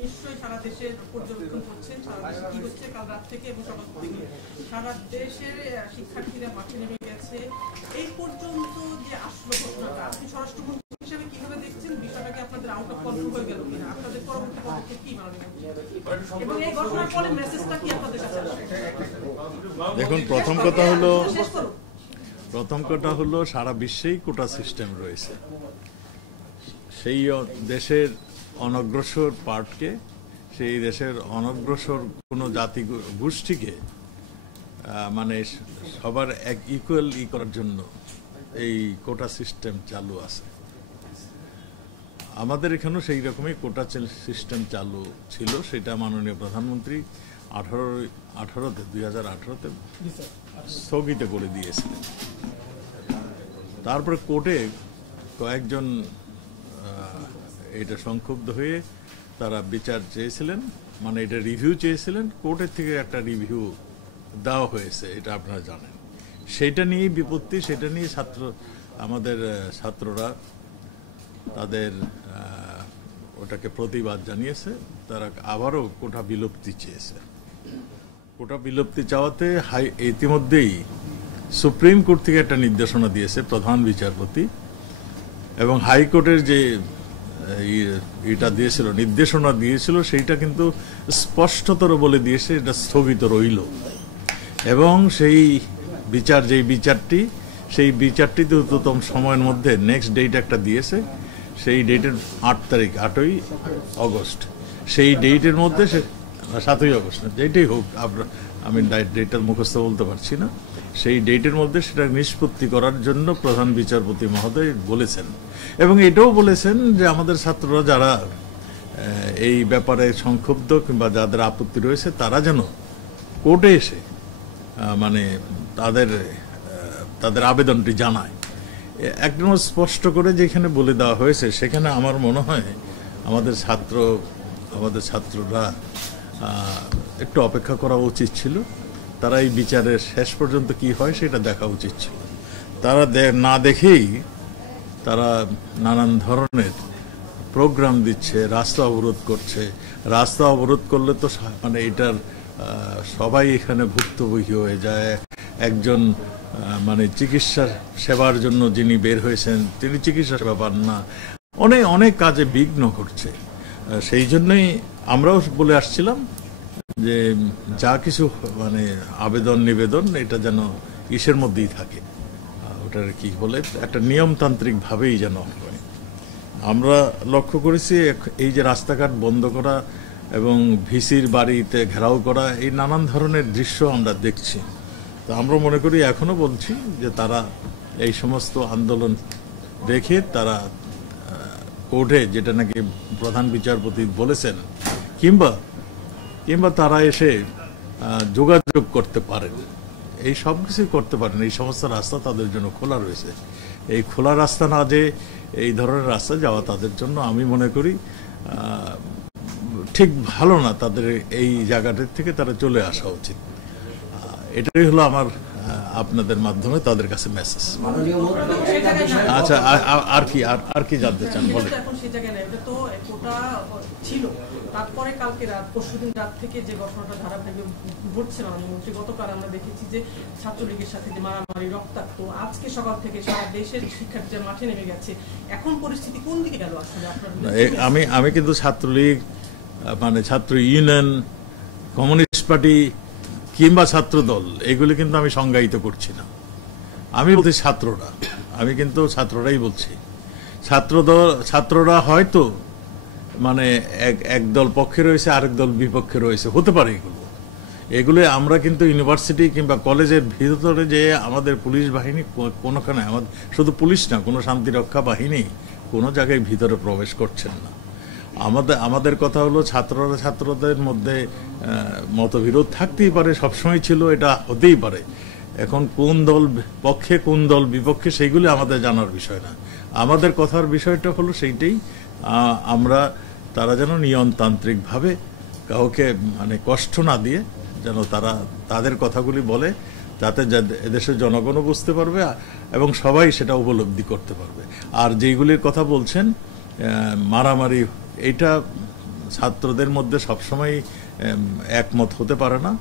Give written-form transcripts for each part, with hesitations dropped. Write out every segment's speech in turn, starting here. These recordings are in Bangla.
নিশ্চয়ই সারা দেশের পর্যবেক্ষণ করছেন, সারা দেশে কি হচ্ছে কাল রাত থেকে এবং সকাল থেকে। সারা দেশের শিক্ষার্থীরা মাঠে নেমে গেছে। এই পর্যন্ত যে আসলো ঘটনাটা, আপনি স্বরাষ্ট্রমন্ত্রী হিসেবে কিভাবে দেখছেন? বিষয়টাকে আপনাদের আউট অফ কন্ট্রোল হয়ে গেল কিনা? আপনাদের পরবর্তী পদক্ষেপ কি মাননীয় এবং এই ঘটনার পরে মেসেজটা কি আপনাদের কাছে আসে? দেখুন, প্রথম কথা হলো সারা বিশ্বেই কোটা সিস্টেম রয়েছে। সেই দেশের অনগ্রসর পার্টকে, সেই দেশের অনগ্রসর কোনো জাতি গোষ্ঠীকে মানে সবার এক ইকুয়াল করার জন্য এই কোটা সিস্টেম চালু আছে। আমাদের এখানেও সেই রকমই কোটা সিস্টেম চালু ছিল। সেটা মাননীয় প্রধানমন্ত্রী 2018-তে স্থগিত করে দিয়েছিলেন। তারপরে কোর্টে কয়েকজন এটা সংক্ষুব্ধ হয়ে তারা বিচার চেয়েছিলেন, মানে এটা রিভিউ চেয়েছিলেন। কোর্টের থেকে একটা রিভিউ দেওয়া হয়েছে, এটা আপনারা জানেন। সেটা নিয়েই বিপত্তি, সেটা নিয়ে আমাদের ছাত্ররা তাদের ওটাকে প্রতিবাদ জানিয়েছে। তারা আবারও কোটা বিলুপ্তি চেয়েছে। কোটা বিলুপ্তি চাওয়াতে ইতিমধ্যেই সুপ্রিম কোর্ট থেকে একটা নির্দেশনা দিয়েছে প্রধান বিচারপতি, এবং হাইকোর্টের যে নির্দেশনা দিয়েছিল সেইটা কিন্তু স্পষ্টতর বলে দিয়েছে এটা স্থগিত রইল। এবং সেই বিচারটি দ্রুততম সময়ের মধ্যে নেক্সট ডেট একটা দিয়েছে। সেই ডেটের 8ই অগস্ট। সেই ডেটের মধ্যে 7ই অগস্ট, যেটাই হোক, আমি ডেটটার মুখস্থ বলতে পারছি না। সেই ডেটের মধ্যে সেটা নিষ্পত্তি করার জন্য প্রধান বিচারপতি মহোদয় বলেছেন। এবং এটাও বলেছেন যে আমাদের ছাত্ররা যারা এই ব্যাপারে সংক্ষুব্ধ কিংবা যাদের আপত্তি রয়েছে তারা যেন কোর্টে এসে মানে তাদের আবেদনটি জানায়। একদম স্পষ্ট করে যেখানে বলে দেওয়া হয়েছে, সেখানে আমার মনে হয় আমাদের ছাত্ররা একটু অপেক্ষা করা উচিত ছিল। তারা এই বিচারের শেষ পর্যন্ত কি হয় সেটা দেখা উচিত ছিল। তারা না দেখেই তারা নানান ধরনের প্রোগ্রাম দিচ্ছে, রাস্তা অবরোধ করছে। রাস্তা অবরোধ করলে তো মানে এটার সবাই এখানে ভুক্তভোগী হয়ে যায়। একজন মানে চিকিৎসা সেবার জন্য যিনি বের হয়েছেন তিনি চিকিৎসা সেবা পান না, অনেক কাজে বিঘ্ন করছে। সেই জন্যই আমরাও বলে আসছিলাম যে যা কিছু মানে আবেদন নিবেদন এটা যেন ইসের মধ্যেই থাকে, ওটার কি বলে একটা নিয়মতান্ত্রিক ভাবেই যেন হয়। আমরা লক্ষ্য করেছি এই যে রাস্তাঘাট বন্ধ করা এবং ভিসির বাড়িতে ঘেরাও করা, এই নানান ধরনের দৃশ্য আমরা দেখছি। তো আমরা মনে করি, এখনো বলছি যে তারা এই সমস্ত আন্দোলন রেখে তারা কোর্টে, যেটা নাকি প্রধান বিচারপতি বলেছেন, কিংবা তারা এসে যোগাযোগ করতে পারেন, এই সব কিছুই করতে পারেন। এই সমস্ত রাস্তা তাদের জন্য খোলা রয়েছে। এই খোলা রাস্তা না যে এই ধরনের রাস্তা যাওয়া তাদের জন্য আমি মনে করি ঠিক ভালো না। তাদের এই জায়গাটার থেকে তারা চলে আসা উচিত। এটাই হলো আমার আপনাদের মাধ্যমে তাদের কাছে মেসেজ। আচ্ছা, আর কি জানতে চান বলেন। তারপরে কালকে রাত, পরশুদিন রাত থেকে যে ঘটনাটা ধারাবাহিক ঘটছে মাননীয় গতকাল আমরা দেখেছি যে ছাত্রলীগের সাথে যে মারামারি, রক্তাক্ত, আজকে সকাল থেকে সারা দেশের শিক্ষার্থীরা মাঠে নেমে গেছে। এখন পরিস্থিতি কোন দিকে গেল আসলে আপনার? আমি কিন্তু ছাত্রলীগ মানে ছাত্র ইউনিয়ন, কমিউনিস্ট পার্টি কিংবা ছাত্র দল এগুলি কিন্তু আমি সংজ্ঞায়িত করছি না। আমি বলছি ছাত্ররা, আমি কিন্তু ছাত্ররাই বলছি। ছাত্ররা হয়তো মানে এক দল পক্ষে রয়েছে, আরেক দল বিপক্ষে রয়েছে, হতে পারে। এগুলো আমরা কিন্তু ইউনিভার্সিটি কিংবা কলেজের ভিতরে যে আমাদের পুলিশ বাহিনী কোনোখানে, শুধু পুলিশ না, কোনো শান্তিরক্ষা বাহিনী কোনো জায়গায় ভিতরে প্রবেশ করছেন না। আমাদের কথা হলো ছাত্রদের মধ্যে মতবিরোধ থাকতেই পারে, সবসময় ছিল, এটা হতেই পারে। এখন কোন দল পক্ষে কোন দল বিপক্ষে সেইগুলি আমাদের জানার বিষয় না। আমাদের কথার বিষয়টা হলো সেইটাই, আমরা তারা যেন নিয়মতান্ত্রিকভাবে কাউকে মানে কষ্ট না দিয়ে যেন তারা তাদের কথাগুলি বলে, যাতে এদেশের জনগণও বুঝতে পারবে এবং সবাই সেটা উপলব্ধি করতে পারবে। আর যেইগুলির কথা বলছেন মারামারি, এইটা ছাত্রদের মধ্যে সবসময় একমত হতে পারে না,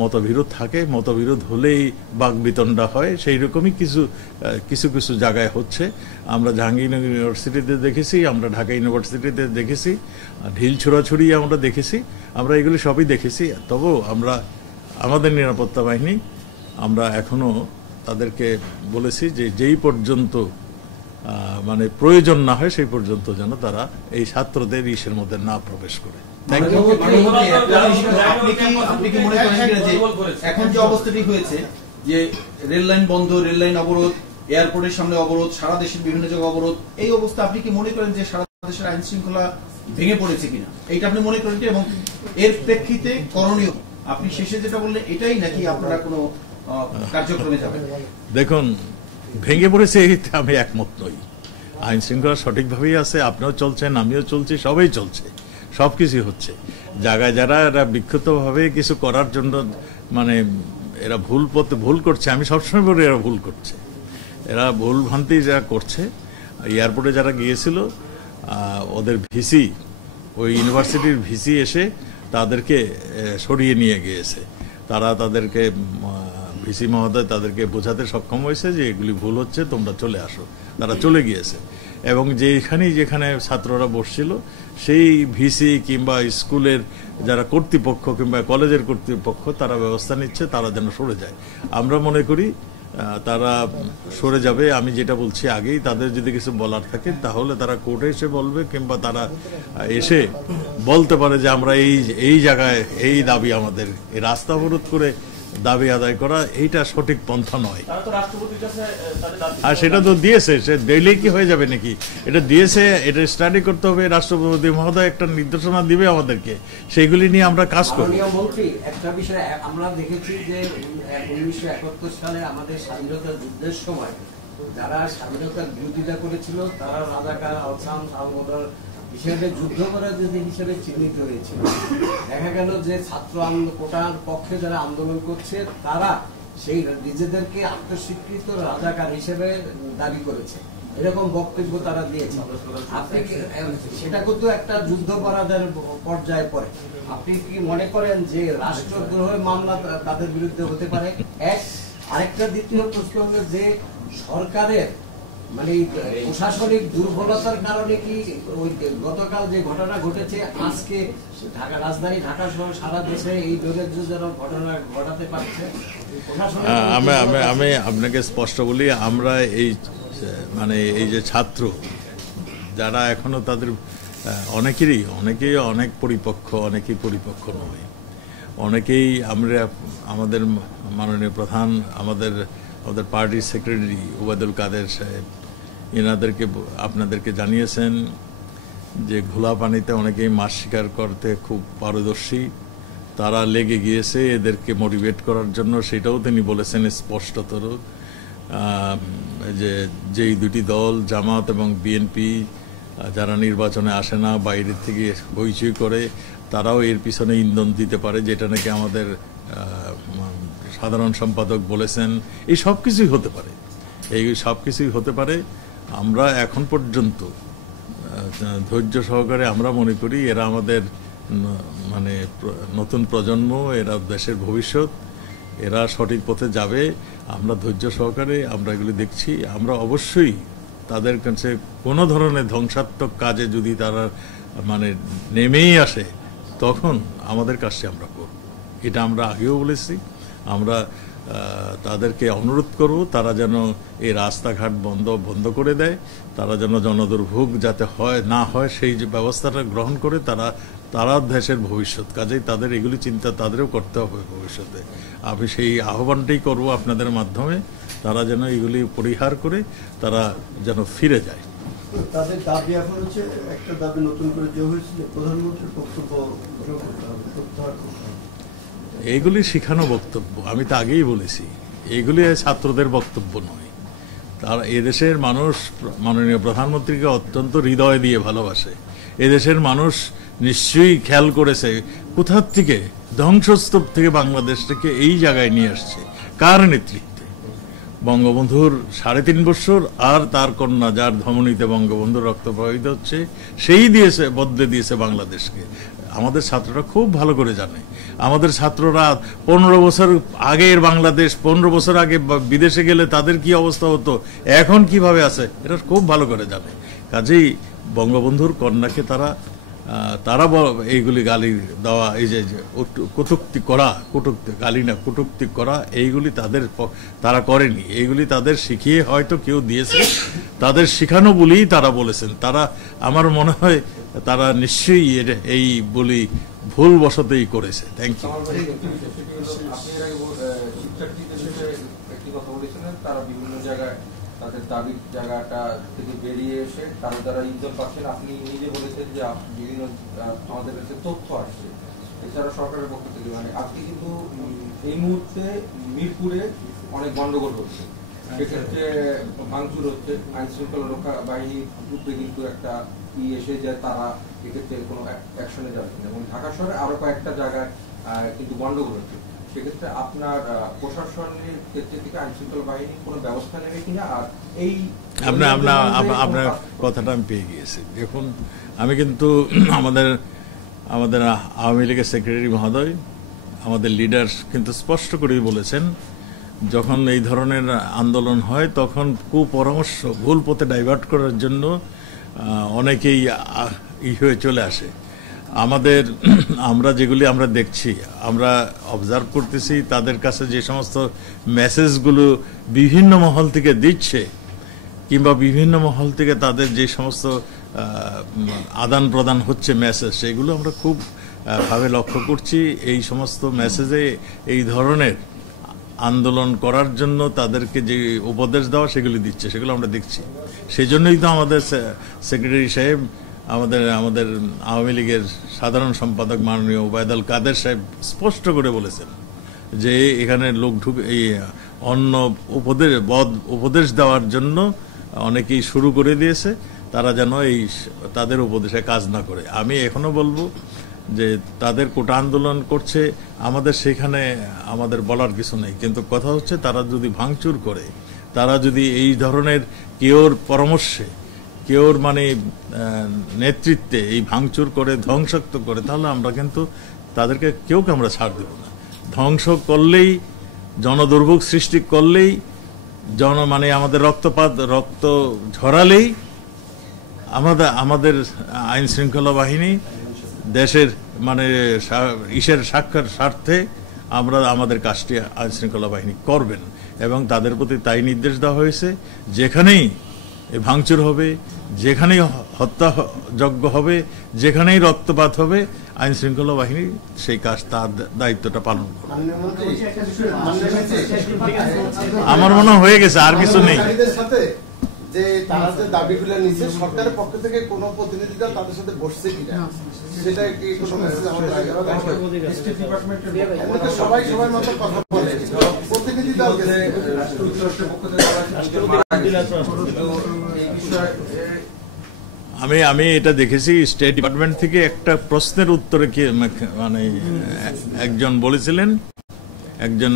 মতবিরোধ থাকে, মতবিরোধ হলেই বাকবিতণ্ডা হয়। সেই রকমই কিছু কিছু জায়গায় হচ্ছে। আমরা জাহাঙ্গীরনগর ইউনিভার্সিটিতে দেখেছি, আমরা ঢাকা ইউনিভার্সিটিতে দেখেছি, ঢিল ছোড়াছুড়ি আমরা দেখেছি, আমরা এগুলি সবই দেখেছি। তবুও আমরা আমাদের নিরাপত্তা বাহিনী আমরা এখনো তাদেরকে বলেছি যে যেই পর্যন্ত মানে প্রয়োজন না হয় সেই পর্যন্ত যেন তারা এই ছাত্রদের ইসের মধ্যে না প্রবেশ করে। আপনি কি মনে করেন যে এখন যে অবস্থাটি হয়েছে যে রেল লাইন বন্ধ, রেল লাইন অবরোধ, এয়ারপোর্টের সামনে অবরোধ, সারা দেশের বিভিন্ন জায়গায় অবরোধ, এই অবস্থা আপনি কি মনে করেন যে সারা দেশের আইন শৃঙ্খলা ভেঙে পড়েছে কিনা, এইটা আপনি মনে করেন এবং এর প্রেক্ষিতে করণীয় আপনি শেষে যেটা বললেন এটাই, নাকি আপনারা কোনো কার্যক্রমে যাবেন? দেখুন, ভেঙে পড়েছে এইটা আমি একমত নই। আইন শৃঙ্খলা সঠিকভাবেই আছে, আপনিও চলছেন, আমিও চলছি, সবাই চলছে, সবকিছু হচ্ছে। জায়গায় যারা এরা বিক্ষিপ্তভাবে কিছু করার জন্য মানে এরা ভুল করছে, আমি সবসময় বলি এরা ভুল করছে, এরা ভুল ভ্রান্তি যারা করছে। এয়ারপোর্টে যারা গিয়েছিল ওদের ভিসি, ওই ইউনিভার্সিটির ভিসি এসে তাদেরকে সরিয়ে নিয়ে গিয়েছে। তারা তাদেরকে ভিসি মহোদয় তাদেরকে বোঝাতে সক্ষম হয়েছে যে এগুলি ভুল হচ্ছে, তোমরা চলে আসো। তারা চলে গিয়েছে এবং যেখানে ছাত্ররা বসছিল সেই ভিসি কিংবা স্কুলের যারা কর্তৃপক্ষ কিংবা কলেজের কর্তৃপক্ষ তারা ব্যবস্থা নিচ্ছে তারা যেন সরে যায়। আমরা মনে করি তারা সরে যাবে। আমি যেটা বলছি আগেই, তাদের যদি কিছু বলার থাকে তাহলে তারা কোর্টে এসে বলবে, কিংবা তারা এসে বলতে পারে যে আমরা এই জায়গায় এই দাবি আমাদের, এই রাস্তা অবরোধ করে দাবি আদায় করা এইটা সঠিক পন্থা নয়। আর সেটা তো দিয়েছে, সে দিলে কি হয়ে যাবে নাকি? এটা দিয়েছে, এটা স্টাডি করতে হবে। রাষ্ট্রপতি মহোদয় একটা নির্দেশনা দিবে আমাদেরকে, সেইগুলি নিয়ে আমরা কাজ করব। একটা বিষয় আমরা দেখেছি যে 1971 সালে আমাদের স্বাধীনতা যুদ্ধের সময় যারা স্বাধীনতার বিরোধিতা করেছিল তারা রাজাকার, আলসাম, সালমোদর হিসেবে যুদ্ধ করার হিসেবে চিহ্নিত হয়েছিল। দেখা গেল যে ছাত্র কোটার পক্ষে যারা আন্দোলন করছে তারা সেই নিজেদেরকে আত্মস্বীকৃত রাজাকার হিসেবে দাবি করেছে, এরকম বক্তব্য তারা দিয়েছে। আপনি সেটা কিন্তু একটা যুদ্ধাপরাধের পর্যায়ে পড়ে। আপনি কি মনে করেন যে রাষ্ট্রদ্রোহের মামলা তাদের বিরুদ্ধে হতে পারে? আরেকটা দ্বিতীয় প্রশ্ন হলো যে সরকারের মানে প্রশাসনিক দুর্বলতার কারণে কি ওই গতকাল যে ঘটনা ঘটেছে, আজকে রাজধানী ঢাকা সহ সারা দেশে এই দরিদ্রজনক ঘটনা ঘটাতে পারছে? আমি আপনাকে স্পষ্ট বলি, আমরা এই যে ছাত্র যারা এখনো তাদের অনেকেই অনেক পরিপক্ষ, অনেকেই পরিপক্ষ নয়, অনেকেই আমাদের মাননীয় প্রধান, আমাদের পার্টির সেক্রেটারি ওবায়দুল কাদের সাহেব আপনাদেরকে জানিয়েছেন যে ঘোলা পানিতে অনেকেই মাছ শিকার করতে খুব পারদর্শী, তারা লেগে গিয়েছে এদেরকে মোটিভেট করার জন্য। সেটাও তিনি বলেছেন স্পষ্টতর যে যেই দুটি দল জামাত এবং বিএনপি যারা নির্বাচনে আসে না, বাইরের থেকে হইচই করে, তারাও এর পিছনে ইন্ধন দিতে পারে, যেটা নাকি আমাদের সাধারণ সম্পাদক বলেছেন। এই সব কিছুই হতে পারে। আমরা এখন পর্যন্ত ধৈর্য সহকারে আমরা মনে করি এরা আমাদের নতুন প্রজন্ম, এরা দেশের ভবিষ্যৎ, এরা সঠিক পথে যাবে। আমরা ধৈর্য সহকারে আমরা এগুলি দেখছি। আমরা অবশ্যই তাদের কাছে কোনো ধরনের ধ্বংসাত্মক কাজে যদি তারা নেমেই আসে, তখন আমাদের কাজটি আমরা করব। এটা আমরা আগেও বলেছি। আমরা তাদেরকে অনুরোধ করব তারা যেন এই রাস্তাঘাট বন্ধ করে দেয়, তারা যেন জনদুর্ভোগ যাতে না হয় সেই যে ব্যবস্থাটা গ্রহণ করে তারা দেশের ভবিষ্যৎ, কাজেই তাদের এগুলি চিন্তা তাদেরও করতে হবে ভবিষ্যতে। আমি সেই আহ্বানটাই করব আপনাদের মাধ্যমে, তারা যেন এগুলি পরিহার করে তারা যেন ফিরে যায়। তাদের দাবি এখন হচ্ছে, একটা দাবি নতুন করে দেওয়া হয়েছিল, প্রধানমন্ত্রীর বক্তব্য প্রত্যাহার করতে হবে। এইগুলি শিখানো বক্তব্য, আমি তো আগেই বলেছি, এগুলি ছাত্রদের বক্তব্য নয়। তার এদেশের মানুষ মাননীয় প্রধানমন্ত্রীকে অত্যন্ত হৃদয় দিয়ে ভালোবাসে। এদেশের মানুষ নিশ্চয়ই খেয়াল করেছে কোথার থেকে ধ্বংসস্তূপ থেকে বাংলাদেশটাকে এই জায়গায় নিয়ে আসছে, কার নেতৃত্বে। বঙ্গবন্ধুর 3.5 বছর আর তার কন্যা যার ধমনীতে বঙ্গবন্ধুর রক্ত প্রবাহিত হচ্ছে, সেই দিয়েছে, বদলে দিয়েছে বাংলাদেশকে। আমাদের ছাত্ররা খুব ভালো করে জানে। আমাদের ছাত্ররা 15 বছর আগের বাংলাদেশ, 15 বছর আগে বিদেশে গেলে তাদের কি অবস্থা হতো, এখন কিভাবে আছে, এটা খুব ভালো করে জানে। কাজেই বঙ্গবন্ধুর কন্যাকে তারা এইগুলি গালি দেওয়া, এই যে কটূক্তি করা, গালি না কটূক্তি করা, এইগুলি তারা করেনি। এইগুলি তাদের শিখিয়ে হয়তো কেউ দিয়েছে, তাদের শিখানো বলেই তারা বলেছেন। তারা, আমার মনে হয় তারা নিশ্চয়ই এই বলি ভুল বশতেই করেছে। Thank you. আপনি এর আগে শিক্ষার্থীদের সাথে একটি কথা বলেছিলেন, তারা বিভিন্ন জায়গায় তাদের দাবির জায়গাটা থেকে বেরিয়ে এসে তারা যারা ইনজল পাচ্ছেন, আপনি নিজে বলেছেন যে বিভিন্ন আমাদের কাছে তথ্য আসছে, এছাড়া সরকারের পক্ষ থেকে। মানে আজকে কিন্তু এই মুহূর্তে মিরপুরে অনেক গন্ডগোল হচ্ছে, সেক্ষেত্রে ভাঙচুর হচ্ছে, আইন শৃঙ্খলা রক্ষা বাহিনীর উপরে কিন্তু একটা এসে যায়, তারা এক্ষেত্রে কোনো অ্যাকশনে যাচ্ছেন, এবং ঢাকা শহরে আরো কয়েকটা জায়গায় কিন্তু গন্ডগোল হচ্ছে। সেক্ষেত্রে আপনার প্রশাসনের ক্ষেত্রে থেকে আইন শৃঙ্খলা বাহিনী কোনো ব্যবস্থা নেবে কিনা? আর এই আপনার কথাটা আমি পেয়ে গিয়েছি। দেখুন, আমি কিন্তু আমাদের আওয়ামী লীগের সেক্রেটারি মহোদয়, আমাদের লিডার কিন্তু স্পষ্ট করেই বলেছেন, যখন এই ধরনের আন্দোলন হয় তখন কুপরামর্শ, ভুল পথে ডাইভার্ট করার জন্য অনেকেই হয়ে চলে আসে। আমরা যেগুলি আমরা দেখছি, আমরা অবজার্ভ করতেছি, তাদের কাছে যে সমস্ত মেসেজগুলো বিভিন্ন মহল থেকে দিচ্ছে, কিংবা বিভিন্ন মহল থেকে তাদের যে সমস্ত আদান প্রদান হচ্ছে মেসেজ, সেগুলো আমরা খুব ভাবে লক্ষ্য করছি। এই সমস্ত মেসেজে এই ধরনের আন্দোলন করার জন্য তাদেরকে যে উপদেশ দেওয়া সেগুলি দিচ্ছে, সেগুলো আমরা দেখছি। সেই জন্যই তো আমাদের সেক্রেটারি সাহেব, আমাদের আওয়ামী লীগের সাধারণ সম্পাদক মাননীয় ওবায়দুল কাদের সাহেব স্পষ্ট করে বলেছেন যে এখানে লোক এই অন্য উপদেশ দেওয়ার জন্য অনেকেই শুরু করে দিয়েছে, তারা যেন তাদের উপদেশে কাজ না করে। আমি এখনো বলবো যে তাদের কোটা আন্দোলন করছে, আমাদের সেখানে আমাদের বলার কিছু নেই। কিন্তু কথা হচ্ছে, তারা যদি ভাঙচুর করে, তারা যদি এই ধরনের কেউর পরামর্শে, কেউর নেতৃত্বে এই ভাঙচুর করে, ধ্বংসাত্মক করে, তাহলে আমরা কিন্তু তাদেরকে কেউকে আমরা ছাড় দেব না। ধ্বংস করলেই, জনদুর্ভোগ সৃষ্টি করলেই, আমাদের রক্ত ঝরালেই আমাদের আইন শৃঙ্খলা বাহিনী দেশের স্বার্থে আমাদের কাজটি আইন শৃঙ্খলা বাহিনী করবেন, এবং তাদের প্রতি তাই নির্দেশ দেওয়া হয়েছে। যেখানেই ভাঙচুর হবে, যেখানেই হত্যাযজ্ঞ হবে, যেখানেই রক্তপাত হবে, আইন শৃঙ্খলা বাহিনী সেই কাজ, তার দায়িত্বটা পালন করবে। আমার মনে হয়ে গেছে, আর কিছু নেই। যে তারা যে দাবিগুলো নিচ্ছে, সরকারের পক্ষ থেকে কোন প্রতিনিধি দল তাদের সাথে বসছে কিনা, সেটা কি কোনো মেসেজ আমাদের সবাই সবার মতো কথা বলে, প্রতিনিধি দল আমি এটা দেখেছি, স্টেট ডিপার্টমেন্ট থেকে একটা প্রশ্নের উত্তরে একজন বলেছিলেন, একজন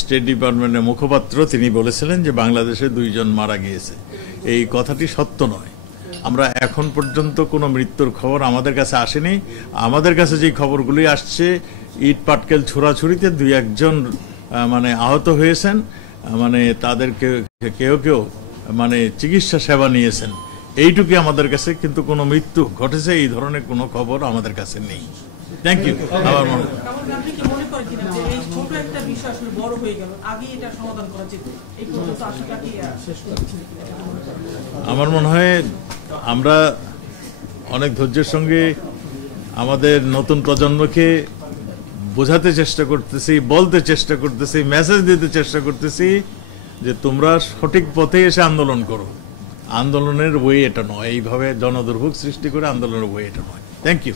স্টেট ডিপার্টমেন্টের মুখপাত্র, তিনি বলেছিলেন যে বাংলাদেশে 2 জন মারা গিয়েছে। এই কথাটি সত্য নয়। আমরা এখন পর্যন্ত কোনো মৃত্যুর খবর আমাদের কাছে আসেনি। আমাদের কাছে যে খবরগুলি আসছে, ইট পাটকেল ছোড়াছুড়িতে 2-1 জন আহত হয়েছেন, তাদেরকে কেউ চিকিৎসা সেবা নিয়েছেন, এইটুকু আমাদের কাছে। কিন্তু কোনো মৃত্যু ঘটেছে এই ধরনের কোনো খবর আমাদের কাছে নেই। Thank you. আপনি কি মনে করেন কিনা যে এই ছোট একটা বিষয় আসলে বড় হয়ে গেল, আগে এটা সমাধান করা যেত, এই পর্যন্ত আশাটা কি শেষ করছে? আমার মনে হয় আমরা অনেক ধৈর্যের সঙ্গে আমাদের নতুন প্রজন্মকে বোঝাতে চেষ্টা করতেছি, বলতে চেষ্টা করতেছি, মেসেজ দিতে চেষ্টা করতেছি যে তোমরা সঠিক পথে এসে আন্দোলন করো। আন্দোলনের ওয়ে এটা নয়, এইভাবে জনদুর্ভোগ সৃষ্টি করে আন্দোলনের ওয়ে এটা নয়। Thank you.